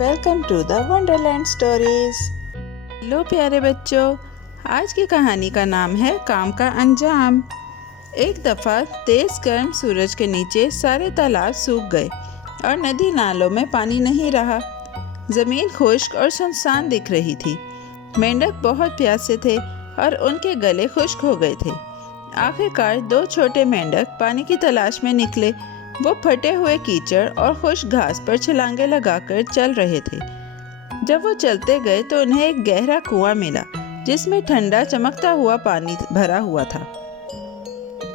Welcome to the Wonderland Stories. लो प्यारे बच्चों, आज की कहानी का नाम है काम का अंजाम। एक दफ़ा तेज़ गर्म सूरज के नीचे सारे तालाब सूख गए और नदी नालों में पानी नहीं रहा। ज़मीन खुश्क और सुनसान दिख रही थी। मेंढक बहुत प्यासे थे और उनके गले खुश्क हो गए थे। आखिरकार दो छोटे मेंढक पानी की तलाश में निकले। वो फटे हुए कीचड़ और खुश्क घास पर छलांगे लगाकर चल रहे थे। जब वो चलते गए तो उन्हें एक गहरा कुआं मिला जिसमें ठंडा चमकता हुआ पानी भरा हुआ था।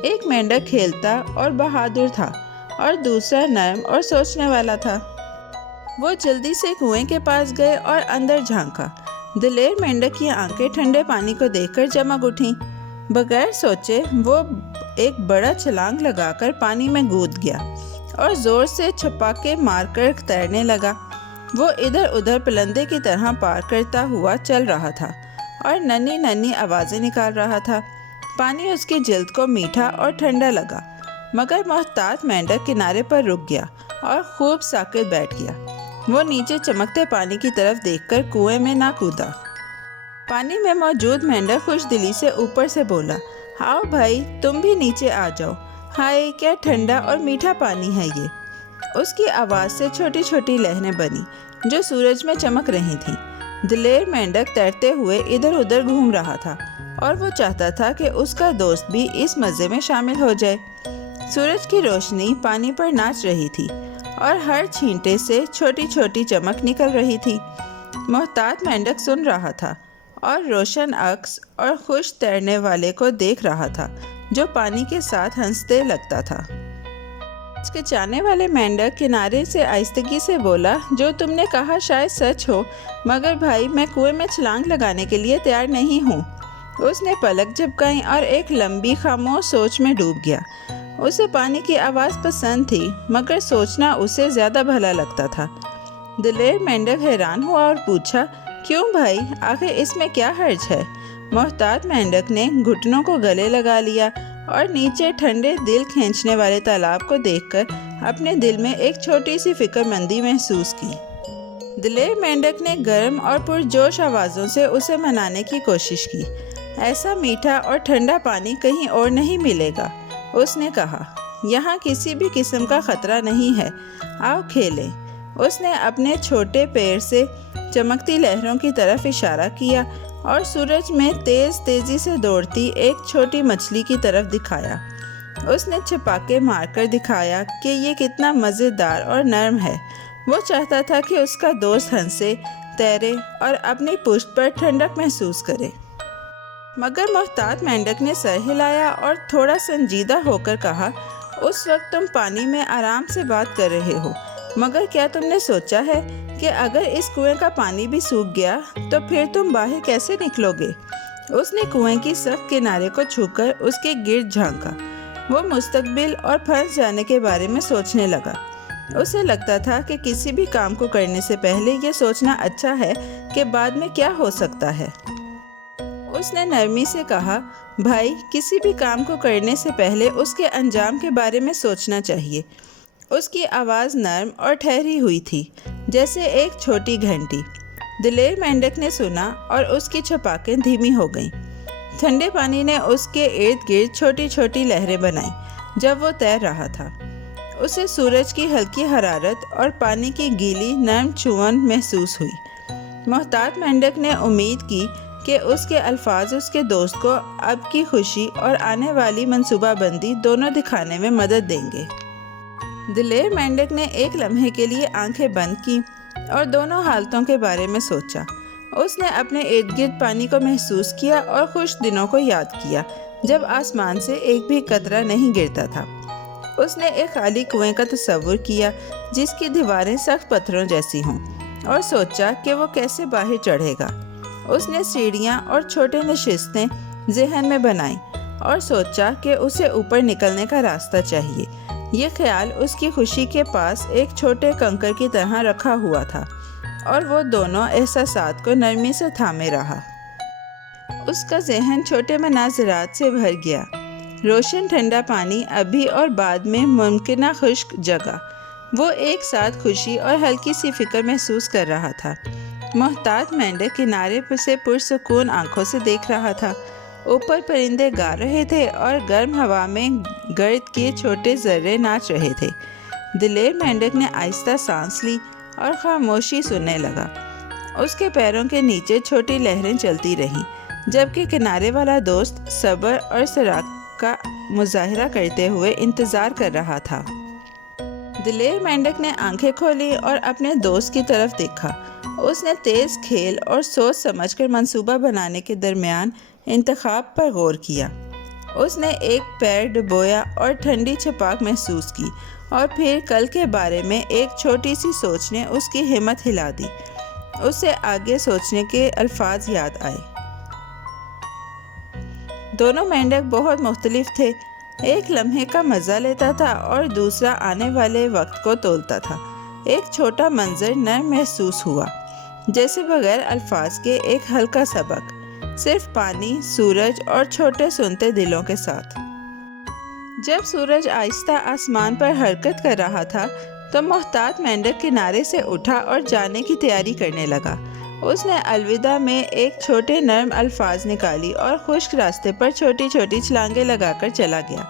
एक मेंढक खेलता और बहादुर था और दूसरा नर्म और सोचने वाला था। वो जल्दी से कुएं के पास गए और अंदर झांका। दिलेर मेंढक की आंखें ठंडे पानी को देखकर चमक उठीं। बगैर सोचे वो एक बड़ा छलांग लगाकर पानी में कूद गया और जोर से छपाके मारकर तैरने लगा। वो इधर उधर पलंदे की तरह पार करता हुआ चल रहा था और नन्ही नन्ही आवाज़ें निकाल रहा था। पानी उसकी जिल्द को मीठा और ठंडा लगा, मगर मोहतात मेंढक किनारे पर रुक गया और खूब साकित बैठ गया। वो नीचे चमकते पानी की तरफ देखकर कुएं में ना कूदा। पानी में मौजूद मेंढक खुश दिली से ऊपर से बोला, आओ भाई, तुम भी नीचे आ जाओ। हाय, क्या ठंडा और मीठा पानी है ये। उसकी आवाज़ से छोटी छोटी लहरें बनी जो सूरज में चमक रही थीं। दिलेर मेंढक तैरते हुए इधर उधर घूम रहा था और वो चाहता था कि उसका दोस्त भी इस मज़े में शामिल हो जाए। सूरज की रोशनी पानी पर नाच रही थी और हर छींटे से छोटी छोटी चमक निकल रही थी। मोहतात मेंढक सुन रहा था और रोशन अक्स और खुश तैरने वाले को देख रहा था जो पानी के साथ हंसते लगता था। हिचकिचाने वाले मेंढक किनारे से आहिस्तगी से बोला, जो तुमने कहा शायद सच हो, मगर भाई मैं कुएं में छलांग लगाने के लिए तैयार नहीं हूँ। उसने पलक झपकाई और एक लंबी खामोश सोच में डूब गया। उसे पानी की आवाज़ पसंद थी, मगर सोचना उसे ज़्यादा भला लगता था। दिलेर मेंढक हैरान हुआ और पूछा, क्यों भाई, आखिर इसमें क्या हर्ज है। मोहतात मेंढक ने घुटनों को गले लगा लिया और नीचे ठंडे दिल खींचने वाले तालाब को देखकर अपने दिल में एक छोटी सी फिक्रमंदी महसूस की। दिलेर मेंढक ने गर्म और पुरजोश आवाज़ों से उसे मनाने की कोशिश की। ऐसा मीठा और ठंडा पानी कहीं और नहीं मिलेगा, उसने कहा। यहाँ किसी भी किस्म का खतरा नहीं है, आओ खेलें। उसने अपने छोटे पैर से चमकती लहरों की तरफ इशारा किया और सूरज में तेज़ी से दौड़ती एक छोटी मछली की तरफ दिखाया। उसने छपाके मारकर दिखाया कि ये कितना मज़ेदार और नर्म है। वो चाहता था कि उसका दोस्त हंसे, तैरे और अपनी पुश्त पर ठंडक महसूस करे। मगर मोहतात मेंढक ने सर हिलाया और थोड़ा संजीदा होकर कहा, उस वक्त तुम पानी में आराम से बात कर रहे हो, मगर क्या तुमने सोचा है कि अगर इस कुएं का पानी भी सूख गया तो फिर तुम बाहर कैसे निकलोगे। उसने कुएं की सख्त किनारे को छूकर उसके गिर्द झांका। वो मुस्तकबिल और फंस जाने के बारे में सोचने लगा। उसे लगता था कि किसी भी काम को करने से पहले ये सोचना अच्छा है कि बाद में क्या हो सकता है। उसने नरमी से कहा, भाई, किसी भी काम को करने से पहले उसके अंजाम के बारे में सोचना चाहिए। उसकी आवाज़ नर्म और ठहरी हुई थी, जैसे एक छोटी घंटी। दिलेर मेंढक ने सुना और उसकी छपाकें धीमी हो गईं। ठंडे पानी ने उसके इर्द गिर्द छोटी छोटी लहरें बनाईं जब वो तैर रहा था। उसे सूरज की हल्की हरारत और पानी की गीली नरम छुअन महसूस हुई। मोहतात मेंढक ने उम्मीद की कि उसके अल्फाज उसके दोस्त को अब की खुशी और आने वाली मंसूबाबंदी दोनों दिखाने में मदद देंगे। दिलेर मेंढक ने एक लम्हे के लिए आंखें बंद की और दोनों हालतों के बारे में सोचा। उसने अपने इर्द गिर्द पानी को महसूस किया और खुश दिनों को याद किया जब आसमान से एक भी कतरा नहीं गिरता था। उसने एक खाली कुएं का तस्वुर किया जिसकी दीवारें सख्त पत्थरों जैसी हों और सोचा कि वो कैसे बाहर चढ़ेगा। उसने सीढ़ियाँ और छोटे नशिस्तें जहन में बनाई और सोचा कि उसे ऊपर निकलने का रास्ता चाहिए। ये ख्याल उसकी खुशी के पास एक छोटे कंकर की तरह रखा हुआ था और वो दोनों एहसासात को नरमी से थामे रहा। उसका जहन छोटे मनाज़रात से भर गया। रोशन ठंडा पानी अभी और बाद में मुमकिना खुश्क जगह, وہ ایک ساتھ خوشی اور ہلکی سی فکر محسوس کر رہا تھا۔ محتاط مینڈک کنارے سے پرسکون آنکھوں سے دیکھ رہا تھا۔ اوپر پرندے گا رہے تھے اور گرم ہوا میں گرد کے چھوٹے ذرے ناچ رہے تھے۔ دلیر مینڈک نے آہستہ سانس لی اور خاموشی سننے لگا۔ اس کے پیروں کے نیچے چھوٹی لہریں چلتی رہیں، جبکہ کنارے والا دوست صبر اور سراغ کا مظاہرہ کرتے ہوئے انتظار کر رہا تھا۔ دلیر مینڈک نے آنکھیں کھولی اور اپنے دوست کی طرف دیکھا۔ اس نے تیز کھیل اور سوچ سمجھ کر منصوبہ بنانے کے درمیان انتخاب پر غور کیا۔ اس نے ایک پیر ڈبویا اور ٹھنڈی چھپاک محسوس کی، اور پھر کل کے بارے میں ایک چھوٹی سی سوچ نے اس کی ہمت ہلا دی۔ اسے آگے سوچنے کے الفاظ یاد آئے۔ دونوں مینڈک بہت مختلف تھے۔ ایک لمحے کا مزہ لیتا تھا اور دوسرا آنے والے وقت کو تولتا تھا۔ ایک چھوٹا منظر نرم محسوس ہوا، جیسے بغیر الفاظ کے ایک ہلکا سبق، صرف پانی، سورج اور چھوٹے سنتے دلوں کے ساتھ۔ جب سورج آہستہ آسمان پر حرکت کر رہا تھا تو محتاط مینڈک کنارے سے اٹھا اور جانے کی تیاری کرنے لگا۔ اس نے الوداع میں ایک چھوٹے نرم الفاظ نکالی اور خشک راستے پر چھوٹی چھوٹی چھلانگیں لگا کر چلا گیا۔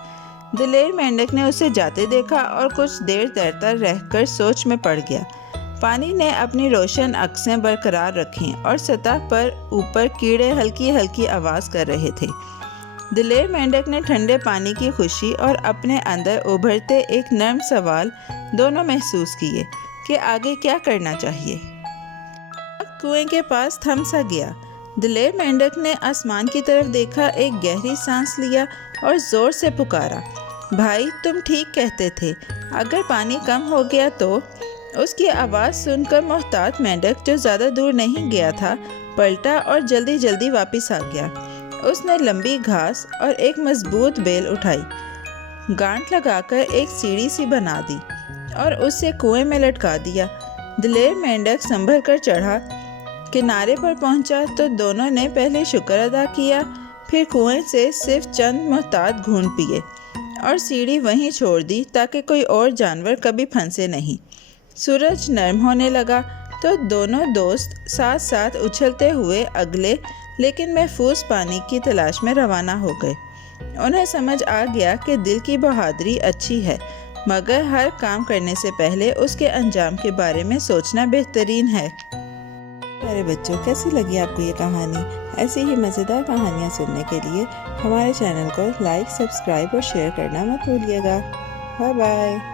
دلیر مینڈک نے اسے جاتے دیکھا اور کچھ دیر تیرتا رہ کر سوچ میں پڑ گیا۔ پانی نے اپنی روشن عکسیں برقرار رکھیں اور سطح پر اوپر کیڑے ہلکی ہلکی آواز کر رہے تھے۔ دلیر مینڈک نے ٹھنڈے پانی کی خوشی اور اپنے اندر ابھرتے ایک نرم سوال دونوں محسوس کیے کہ آگے کیا کرنا چاہیے۔ کنویں کے پاس تھم سا گیا۔ دلیر مینڈک نے آسمان کی طرف دیکھا، ایک گہری سانس لیا اور زور سے پکارا، بھائی تم ٹھیک کہتے تھے، اگر پانی کم ہو گیا تو؟ اس کی آواز سن کر محتاط مینڈک، جو زیادہ دور نہیں گیا تھا، پلٹا اور جلدی جلدی واپس آ گیا۔ اس نے لمبی گھاس اور ایک مضبوط بیل اٹھائی، گانٹھ لگا کر ایک سیڑھی سی بنا دی اور اسے کنویں میں لٹکا دیا۔ دلیر مینڈک سنبھل کر چڑھا، کنارے پر پہنچا تو دونوں نے پہلے شکر ادا کیا، پھر کنویں سے صرف چند محتاط گھونٹ پیے اور سیڑھی وہیں چھوڑ دی تاکہ کوئی اور جانور کبھی پھنسے نہیں۔ سورج نرم ہونے لگا تو دونوں دوست ساتھ ساتھ اچھلتے ہوئے اگلے لیکن محفوظ پانی کی تلاش میں روانہ ہو گئے۔ انہیں سمجھ آ گیا کہ دل کی بہادری اچھی ہے، مگر ہر کام کرنے سے پہلے اس کے انجام کے بارے میں سوچنا بہترین ہے۔ پیارے بچوں، کیسی لگی آپ کو یہ کہانی؟ ایسی ہی مزیدار کہانیاں سننے کے لیے ہمارے چینل کو لائک، سبسکرائب اور شیئر کرنا مت بھولیے گا۔ Bye bye.